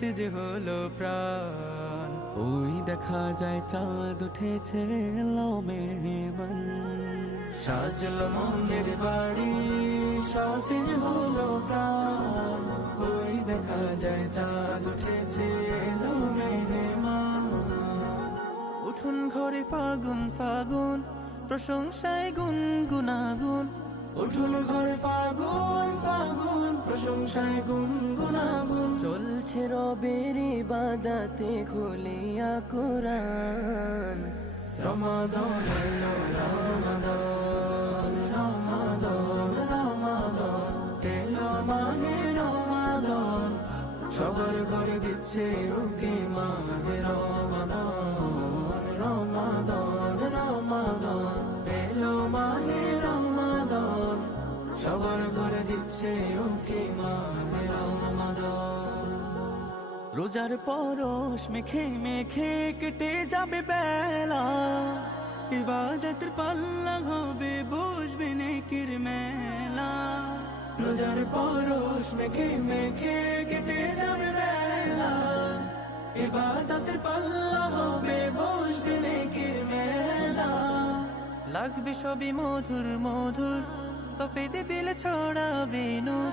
সতেজ হলো প্রাণ। ওই দেখা যায় চাঁদ উঠেছে এলো মেহমান, সাজলো মনের বাড়ি সতেজ হলো প্রাণ। ওই দেখা যায় চাঁদ উঠেছে এলো মেহমান। উঠুন ঘরে ফাগুন ফাগুন, প্রশংসায় গুনগুনাগুন। উঠুন ঘরে ফাগুন ফাগুন, প্রশংসায় গুনগুনাগুন। চলছে রবের ইবাদতে খুলিয়া কুরআন। রমাদান এলো রমাদান, রমাদান রমাদান এলো মাহে রমাদান। সবার ঘরে দিচ্ছে উকি মাহে রমাদান, রমাদান রমাদান এলো মাহে রমাদান। সবার ঘরে দিচ্ছে উকি মাহে রমাদান। রোজার পরশ মেখে মেখে কেটে যাবে বেলা, ইবাদতের পাল্লা হবে বসবে নেকির মেলা। রোজার পরশ মেখে মেখে কেটে যাবে বেলা, ইবাদতের পাল্লা হবে বসবে নেকির মেলা। লাগবে সবই মধুর মধুর, সফেদ দিল ছড়াবে নূর।